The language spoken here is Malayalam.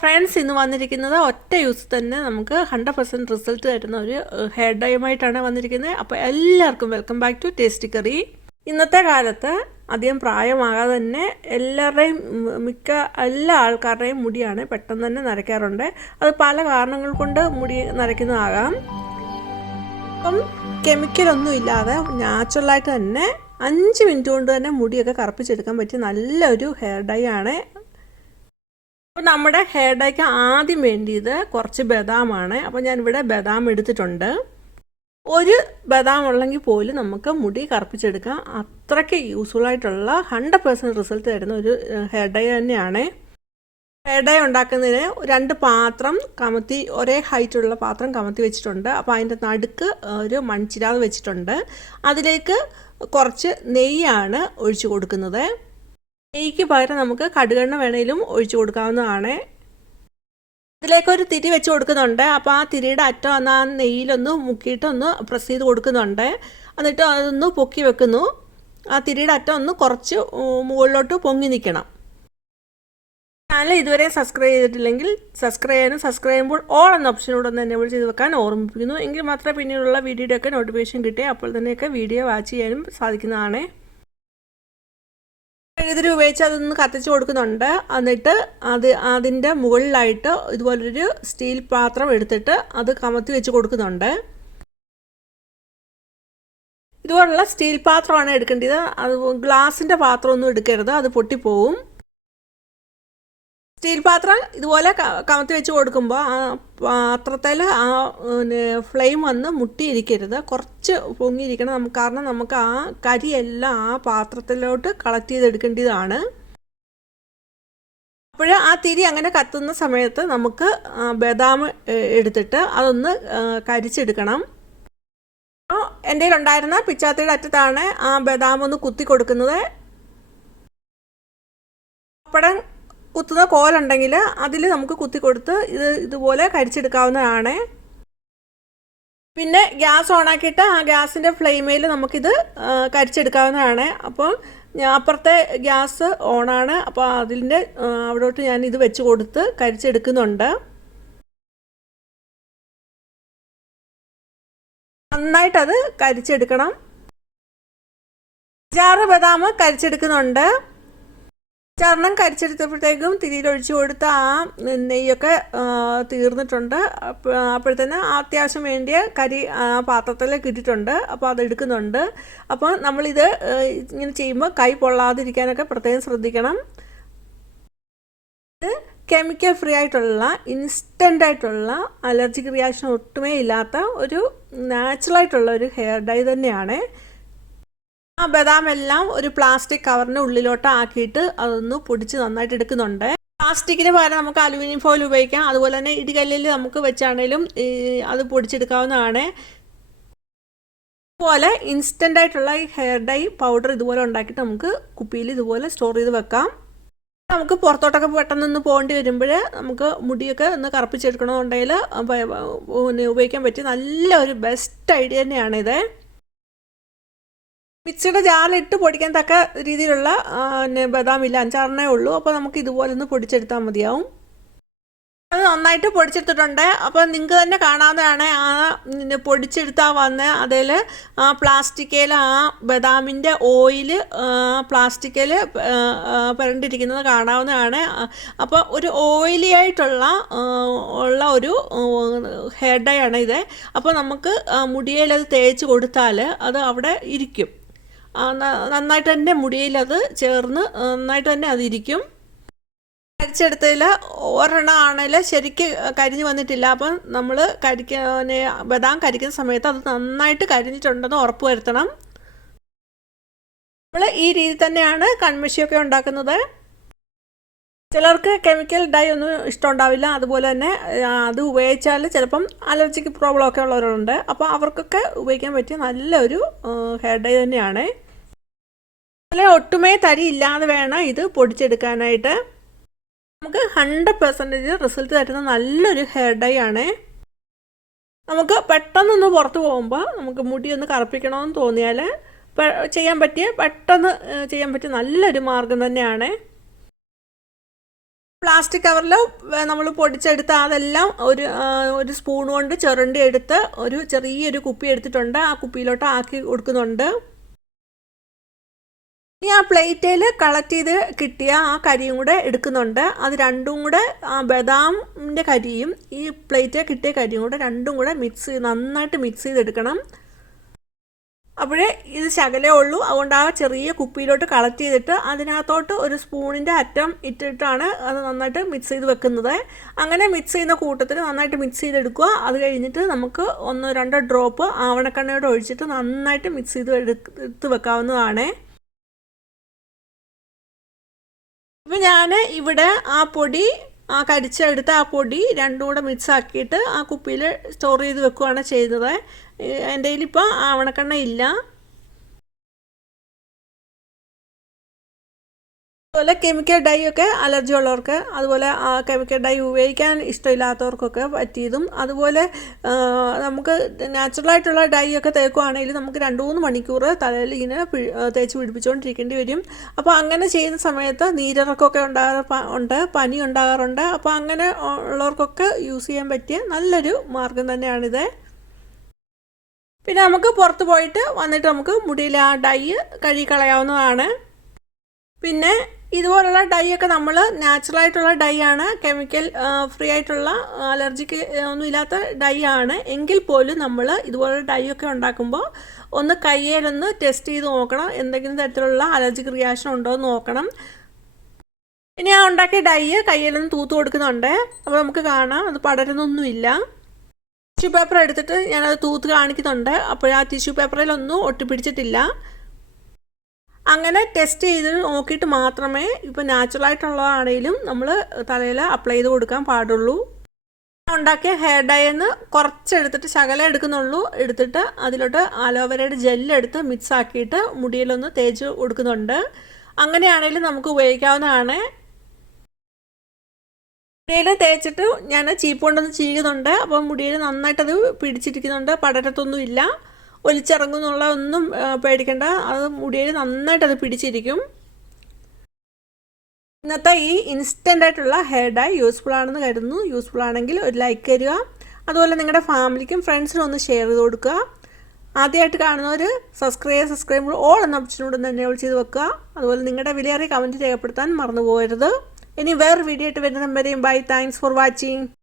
ഫ്രണ്ട്സ് ഇന്ന് വന്നിരിക്കുന്നത് ഒറ്റ യൂസ് തന്നെ നമുക്ക് 100% റിസൾട്ട് തരുന്ന ഒരു ഹെയർ ഡൈയുമായിട്ടാണ് വന്നിരിക്കുന്നത്. അപ്പോൾ എല്ലാവർക്കും welcome back to Tasty Curry. ഇന്നത്തെ കാലത്ത് അധികം പ്രായമാകാതെ തന്നെ എല്ലാവരുടെയും മിക്ക എല്ലാ ആൾക്കാരുടെയും മുടിയാണ് പെട്ടെന്ന് തന്നെ നരയ്ക്കാറുണ്ട്. അത് പല കാരണങ്ങൾ കൊണ്ട് മുടി നരയ്ക്കുന്നതാകാം. അപ്പം കെമിക്കലൊന്നും ഇല്ലാതെ നാച്ചുറലായിട്ട് തന്നെ 5 മിനിറ്റ് കൊണ്ട് തന്നെ മുടിയൊക്കെ കറുപ്പിച്ചെടുക്കാൻ പറ്റിയ നല്ലൊരു ഹെയർ ഡൈ ആണ്. അപ്പോൾ നമ്മുടെ ഹെയർ ഡൈക്ക് ആദ്യം വേണ്ടിയത് കുറച്ച് ബദാമാണ്. അപ്പോൾ ഞാനിവിടെ ബദാം എടുത്തിട്ടുണ്ട്. ഒരു ബദാം ഉള്ളെങ്കിൽ പോലും നമുക്ക് മുടി കറുപ്പിച്ചെടുക്കാം. അത്രയ്ക്ക് യൂസ്ഫുൾ ആയിട്ടുള്ള 100% റിസൾട്ട് തരുന്ന ഒരു ഹെയർ ഡൈ തന്നെയാണ്. ഹെയർ ഡൈ ഉണ്ടാക്കുന്നതിന് 2 പാത്രം കമത്തി, ഒരേ ഹൈറ്റുള്ള പാത്രം കമത്തി വെച്ചിട്ടുണ്ട്. അപ്പോൾ അതിൻ്റെ നടുക്ക് ഒരു മൺചിരാത് വെച്ചിട്ടുണ്ട്. അതിലേക്ക് കുറച്ച് നെയ്യാണ് ഒഴിച്ചു കൊടുക്കുന്നത്. നെയ്ക്ക് പകരം നമുക്ക് കടുകെണ്ണ വേണേലും ഒഴിച്ചു കൊടുക്കാവുന്നതാണ്. ഇതിലേക്കൊരു തിരി വെച്ച് കൊടുക്കുന്നുണ്ട്. അപ്പോൾ ആ തിരിയുടെ അറ്റം ആ നെയ്യിലൊന്ന് മുക്കിയിട്ട് ഒന്ന് പ്രസ് ചെയ്ത് കൊടുക്കുന്നുണ്ട്. എന്നിട്ട് അതൊന്ന് പൊക്കി വെക്കുന്നു. ആ തിരിയുടെ അറ്റം ഒന്ന് കുറച്ച് മുകളിലോട്ട് പൊങ്ങി നിൽക്കണം. ചാനൽ ഇതുവരെ സബ്സ്ക്രൈബ് ചെയ്തിട്ടില്ലെങ്കിൽ സബ്സ്ക്രൈബ് ചെയ്യാനും, സബ്സ്ക്രൈബ് ചെയ്യുമ്പോൾ ഓൾ എന്ന ഓപ്ഷനോട് ഒന്ന് എനേബിൾ ചെയ്ത് വെക്കാൻ ഓർമ്മിപ്പിക്കുന്നു. എങ്കിൽ മാത്രമേ പിന്നീടുള്ള വീഡിയോയുടെയൊക്കെ നോട്ടിഫിക്കേഷൻ കിട്ടിയ അപ്പോൾ തന്നെയൊക്കെ വീഡിയോ വാച്ച് ചെയ്യാനും സാധിക്കുന്നതാണ്. ഇതിൽ ഉപയോഗിച്ച് അതൊന്ന് കത്തിച്ച് കൊടുക്കുന്നുണ്ട്. എന്നിട്ട് അതിൻ്റെ മുകളിലായിട്ട് ഇതുപോലൊരു സ്റ്റീൽ പാത്രം എടുത്തിട്ട് അത് കമത്തി വെച്ച് കൊടുക്കുന്നുണ്ട്. ഇതുപോലുള്ള സ്റ്റീൽ പാത്രമാണ് എടുക്കേണ്ടത്. അത് ഗ്ലാസിൻ്റെ പാത്രമൊന്നും എടുക്കരുത്, അത് പൊട്ടിപ്പോവും. സ്റ്റീൽ പാത്രം ഇതുപോലെ കമത്തി വെച്ച് കൊടുക്കുമ്പോൾ ആ പാത്രത്തിൽ ആ ഫ്ലെയിം വന്ന് മുട്ടിയിരിക്കരുത്, കുറച്ച് പൊങ്ങിയിരിക്കണം. കാരണം നമുക്ക് ആ കരിയെല്ലാം ആ പാത്രത്തിലോട്ട് കളക്ട് ചെയ്തെടുക്കേണ്ടതാണ്. അപ്പോൾ ആ തിരി അങ്ങനെ കത്തുന്ന സമയത്ത് നമുക്ക് ബദാം എടുത്തിട്ട് അതൊന്ന് കരിച്ചെടുക്കണം. അപ്പോൾ എൻ്റെ കയ്യിലുണ്ടായിരുന്ന പിച്ചാത്തിയുടെ അറ്റത്താണ് ആ ബദാം ഒന്ന് കുത്തി കൊടുക്കുന്നത്. പപ്പടം കുത്തുന്ന കോലുണ്ടെങ്കിൽ അതിൽ നമുക്ക് കുത്തി കൊടുത്ത് ഇതുപോലെ കരിച്ചെടുക്കാവുന്നതാണ്. പിന്നെ ഗ്യാസ് ഓണാക്കിയിട്ട് ആ ഗ്യാസിൻ്റെ ഫ്ലെയിമിൽ നമുക്കിത് കരിച്ചെടുക്കാവുന്നതാണ്. അപ്പോൾ അപ്പുറത്തെ ഗ്യാസ് ഓണാണ്. അപ്പോൾ അതിൻ്റെ അവിടോട്ട് ഞാൻ ഇത് വെച്ച് കൊടുത്ത് കരിച്ചെടുക്കുന്നുണ്ട്. നന്നായിട്ടത് കരിച്ചെടുക്കണം. 5-6 ബദാം കരിച്ചെടുക്കുന്നുണ്ട്. ചർണം കരിച്ചെടുത്തപ്പോഴത്തേക്കും തിരിയിലൊഴിച്ച് കൊടുത്ത ആ നെയ്യൊക്കെ തീർന്നിട്ടുണ്ട്. അപ്പോഴത്തേന് അത്യാവശ്യം വേണ്ടിയ കരി ആ പാത്രത്തിലേക്ക് ഇട്ടിട്ടുണ്ട്. അപ്പോൾ അതെടുക്കുന്നുണ്ട്. അപ്പോൾ നമ്മളിത് ഇങ്ങനെ ചെയ്യുമ്പോൾ കൈ പൊള്ളാതിരിക്കാനൊക്കെ പ്രത്യേകം ശ്രദ്ധിക്കണം. ഇത് കെമിക്കൽ ഫ്രീ ആയിട്ടുള്ള, ഇൻസ്റ്റൻ്റ് ആയിട്ടുള്ള, അലർജിക് റിയാക്ഷൻ ഒട്ടുമേ ഇല്ലാത്ത ഒരു നാച്ചുറലായിട്ടുള്ള ഒരു ഹെയർ ഡൈ തന്നെയാണ്. ആ ബദാം എല്ലാം ഒരു പ്ലാസ്റ്റിക് കവറിൻ്റെ ഉള്ളിലോട്ട് ആക്കിയിട്ട് അതൊന്ന് പൊടിച്ച് നന്നായിട്ട് എടുക്കുന്നുണ്ട്. പ്ലാസ്റ്റിക്കിന് പകരം നമുക്ക് അലുമിനിയം ഫോയിൽ ഉപയോഗിക്കാം. അതുപോലെ തന്നെ ഇടികല്ലിൽ നമുക്ക് വെച്ചാണേലും അത് പൊടിച്ചെടുക്കാവുന്നതാണ്. അതുപോലെ ഇൻസ്റ്റൻ്റ് ആയിട്ടുള്ള ഈ ഹെയർ ഡൈ പൗഡർ ഇതുപോലെ ഉണ്ടാക്കിയിട്ട് നമുക്ക് കുപ്പിയിൽ ഇതുപോലെ സ്റ്റോർ ചെയ്ത് വെക്കാം. നമുക്ക് പുറത്തോട്ടൊക്കെ പെട്ടെന്നൊന്ന് പോകേണ്ടി വരുമ്പോൾ നമുക്ക് മുടിയൊക്കെ ഒന്ന് കറുപ്പിച്ചെടുക്കണമെന്നുണ്ടെങ്കിൽ ഉപയോഗിക്കാൻ പറ്റിയ നല്ലൊരു ബെസ്റ്റ് ഐഡിയ തന്നെയാണിത്. മിക്സിയുടെ ജാറിലിട്ട് പൊടിക്കാൻ തക്ക രീതിയിലുള്ള ബദാമില്ല, 5-6 ഉള്ളൂ. അപ്പോൾ നമുക്ക് ഇതുപോലെ ഒന്ന് പൊടിച്ചെടുത്താൽ മതിയാവും. അത് നന്നായിട്ട് പൊടിച്ചെടുത്തിട്ടുണ്ട്. അപ്പോൾ നിങ്ങൾക്ക് തന്നെ കാണാവുന്നതാണ് ആ പൊടിച്ചെടുത്താൽ വന്ന് അതിൽ ആ പ്ലാസ്റ്റിക്കയിൽ ആ ബദാമിൻ്റെ ഓയിൽ പ്ലാസ്റ്റിക്കയിൽ പുരണ്ടിരിക്കുന്നത് കാണാവുന്നതാണ്. അപ്പോൾ ഒരു ഓയിലി ആയിട്ടുള്ള ഒരു ഹെയർ ഡൈ ആണ് ഇത്. അപ്പോൾ നമുക്ക് മുടിയിലത് തേച്ച് കൊടുത്താൽ അത് അവിടെ ഇരിക്കും. നന്നായിട്ട് തന്നെ മുടിയിൽ അത് ചേർന്ന് നന്നായിട്ട് തന്നെ അതിരിക്കും. കരിച്ചെടുത്തതിൽ ഒരെണ്ണം ആണെങ്കിൽ ശരിക്ക് കരിഞ്ഞ് വന്നിട്ടില്ല. അപ്പം നമ്മൾ ബദാം കരിക്കുന്ന സമയത്ത് അത് നന്നായിട്ട് കരിഞ്ഞിട്ടുണ്ടെന്ന് ഉറപ്പ് വരുത്തണം. നമ്മൾ ഈ രീതി തന്നെയാണ് കൺമഷിയൊക്കെ ഉണ്ടാക്കുന്നത്. ചിലർക്ക് കെമിക്കൽ ഡൈ ഒന്നും ഇഷ്ടമുണ്ടാവില്ല. അതുപോലെ തന്നെ അത് ഉപയോഗിച്ചാൽ ചിലപ്പം അലർജിക്ക് പ്രോബ്ലം ഒക്കെ ഉള്ളവരുണ്ട്. അപ്പോൾ അവർക്കൊക്കെ ഉപയോഗിക്കാൻ പറ്റിയ നല്ലൊരു ഹെയർ ഡൈ തന്നെയാണ്. അതിൽ ഒട്ടുമേ തരി ഇല്ലാതെ വേണം ഇത് പൊടിച്ചെടുക്കാനായിട്ട്. നമുക്ക് 100% റിസൾട്ട് തരുന്ന നല്ലൊരു ഹെയർ ഡൈ ആണ്. നമുക്ക് പെട്ടെന്നൊന്ന് പുറത്ത് പോകുമ്പോൾ നമുക്ക് മുടി ഒന്ന് കറുപ്പിക്കണമെന്ന് തോന്നിയാൽ പെട്ടെന്ന് ചെയ്യാൻ പറ്റിയ നല്ലൊരു മാർഗം തന്നെയാണ്. പ്ലാസ്റ്റിക് കവറിൽ നമ്മൾ പൊടിച്ചെടുത്ത അതെല്ലാം ഒരു സ്പൂൺ കൊണ്ട് ചുരണ്ടി എടുത്ത് ഒരു ചെറിയൊരു കുപ്പി എടുത്തിട്ടുണ്ട്. ആ കുപ്പിയിലോട്ട് ആക്കി കൊടുക്കുന്നുണ്ട്. ഇനി ആ പ്ലേറ്റിൽ കളക്ട് ചെയ്ത് കിട്ടിയ ആ കരിയും കൂടെ എടുക്കുന്നുണ്ട്. അത് രണ്ടും കൂടെ ആ ബദാമിൻ്റെ കരിയും ഈ പ്ലേറ്റിൽ കിട്ടിയ കരിയും കൂടെ രണ്ടും കൂടെ നന്നായിട്ട് മിക്സ് ചെയ്തെടുക്കണം. അപ്പോഴേ ഇത് ശകലേ ഉള്ളൂ. അതുകൊണ്ട് ആ ചെറിയ കുപ്പിയിലോട്ട് കളക്ട് ചെയ്തിട്ട് അതിനകത്തോട്ട് ഒരു സ്പൂണിൻ്റെ അറ്റം ഇട്ടിട്ടാണ് അത് നന്നായിട്ട് മിക്സ് ചെയ്ത് വെക്കുന്നത്. അങ്ങനെ മിക്സ് ചെയ്യുന്ന കൂട്ടത്തിൽ നന്നായിട്ട് മിക്സ് ചെയ്തെടുക്കുക. അത് കഴിഞ്ഞിട്ട് നമുക്ക് 1-2 ഡ്രോപ്പ് ആവണക്കെണ്ണയോടെ ഒഴിച്ചിട്ട് നന്നായിട്ട് മിക്സ് ചെയ്ത് എടുത്ത് വെക്കാവുന്നതാണ്. ഇപ്പം ഞാൻ ഇവിടെ ആ പൊടി കരിച്ചെടുത്ത ആ പൊടി രണ്ടും കൂടെ മിക്സ് ആക്കിയിട്ട് ആ കുപ്പിയിൽ സ്റ്റോർ ചെയ്ത് വെക്കുകയാണ് ചെയ്യുന്നത്. എൻ്റെ കയ്യിലിപ്പോൾ ആവണക്കെണ്ണ ഇല്ല. അതുപോലെ കെമിക്കൽ ഡൈ ഒക്കെ അലർജി ഉള്ളവർക്ക്, അതുപോലെ കെമിക്കൽ ഡൈ ഉപയോഗിക്കാൻ ഇഷ്ടമില്ലാത്തവർക്കൊക്കെ പറ്റിയതും, അതുപോലെ നമുക്ക് നാച്ചുറലായിട്ടുള്ള ഡൈ ഒക്കെ തേക്കുകയാണെങ്കിൽ നമുക്ക് 2-3 മണിക്കൂർ തലയിൽ ഇങ്ങനെ തേച്ച് പിടിപ്പിച്ചുകൊണ്ടിരിക്കേണ്ടി വരും. അപ്പോൾ അങ്ങനെ ചെയ്യുന്ന സമയത്ത് നീരിറക്കമൊക്കെ ഉണ്ടാകാറുണ്ട്, പനി ഉണ്ടാകാറുണ്ട്. അപ്പോൾ അങ്ങനെ ഉള്ളവർക്കൊക്കെ യൂസ് ചെയ്യാൻ പറ്റിയ നല്ലൊരു മാർഗം തന്നെയാണിത്. പിന്നെ നമുക്ക് പുറത്ത് പോയിട്ട് വന്നിട്ട് നമുക്ക് മുടിയിൽ ആ ഡൈ കഴുകി കളയാവുന്നതാണ്. പിന്നെ ഇതുപോലുള്ള ഡൈ ഒക്കെ നമ്മൾ നാച്ചുറലായിട്ടുള്ള ഡൈ ആണ്, കെമിക്കൽ ഫ്രീ ആയിട്ടുള്ള അലർജിക്ക് ഒന്നുമില്ലാത്ത ഡൈ ആണ്. എങ്കിൽ പോലും നമ്മൾ ഇതുപോലുള്ള ഡൈ ഒക്കെ ഉണ്ടാക്കുമ്പോൾ ഒന്ന് കയ്യിലൊന്ന് ടെസ്റ്റ് ചെയ്ത് നോക്കണം, എന്തെങ്കിലും തരത്തിലുള്ള അലർജിക് റിയാക്ഷൻ ഉണ്ടോ എന്ന് നോക്കണം. ഇനി ആ ഉണ്ടാക്കിയ ഡൈ കയ്യിലൊന്ന് തൂത്ത് കൊടുക്കുന്നുണ്ട്. അപ്പോൾ നമുക്ക് കാണാം അത് പടരുന്നൊന്നുമില്ല. ടിഷ്യൂ പേപ്പർ എടുത്തിട്ട് ഞാനത് തൂത്ത് കാണിക്കുന്നുണ്ട്. അപ്പോൾ ആ ടിഷ്യൂ പേപ്പറിലൊന്നും ഒട്ടിപ്പിടിച്ചിട്ടില്ല. അങ്ങനെ ടെസ്റ്റ് ചെയ്ത് നോക്കിയിട്ട് മാത്രമേ ഇപ്പോൾ നാച്ചുറലായിട്ടുള്ളതാണെങ്കിലും നമ്മൾ തലയിൽ അപ്ലൈ ചെയ്ത് കൊടുക്കാൻ പാടുള്ളൂ. ഉണ്ടാക്കിയ ഹെയർ ഡൈന്ന് കുറച്ചെടുത്തിട്ട് ശകലം എടുക്കുന്നുള്ളൂ. എടുത്തിട്ട് അതിലോട്ട് അലോവേരയുടെ ജെല്ലെടുത്ത് മിക്സ് ആക്കിയിട്ട് മുടിയിലൊന്ന് തേച്ച് കൊടുക്കുന്നുണ്ട്. അങ്ങനെയാണെങ്കിലും നമുക്ക് ഉപയോഗിക്കാവുന്നതാണ്. മുടിയിൽ തേച്ചിട്ട് ഞാൻ ചീപ്പ് കൊണ്ടൊന്ന് ചീകുന്നുണ്ട്. അപ്പോൾ മുടിയിൽ നന്നായിട്ടത് പിടിച്ചിരിക്കുന്നുണ്ട്, പടരത്തൊന്നുമില്ല. ഒലിച്ചിറങ്ങുന്നുള്ള ഒന്നും പേടിക്കേണ്ട, അത് മുടിയിൽ നന്നായിട്ടത് പിടിച്ചിരിക്കും. ഇന്നത്തെ ഈ ഇൻസ്റ്റൻ്റ് ആയിട്ടുള്ള ഹെയർ ഡൈ യൂസ്ഫുൾ ആണെന്ന് കരുതുന്നു. യൂസ്ഫുൾ ആണെങ്കിൽ ഒരു ലൈക്ക് തരിക. അതുപോലെ നിങ്ങളുടെ ഫാമിലിക്കും ഫ്രണ്ട്സിനും ഒന്ന് ഷെയർ ചെയ്ത് കൊടുക്കുക. ആദ്യമായിട്ട് കാണുന്നവർ സബ്സ്ക്രൈബ് ഓൾ എന്ന ഓപ്ഷനോട് ഒന്ന് എനേബിൾ ചെയ്ത് വെക്കുക. അതുപോലെ നിങ്ങളുടെ വിലയേറിയ കമൻറ്റ് രേഖപ്പെടുത്താൻ മറന്നു പോകരുത്. ഇനി വേറെ വീഡിയോ ആയിട്ട് വരുന്നവരെയും ബൈ. Thanks for watching.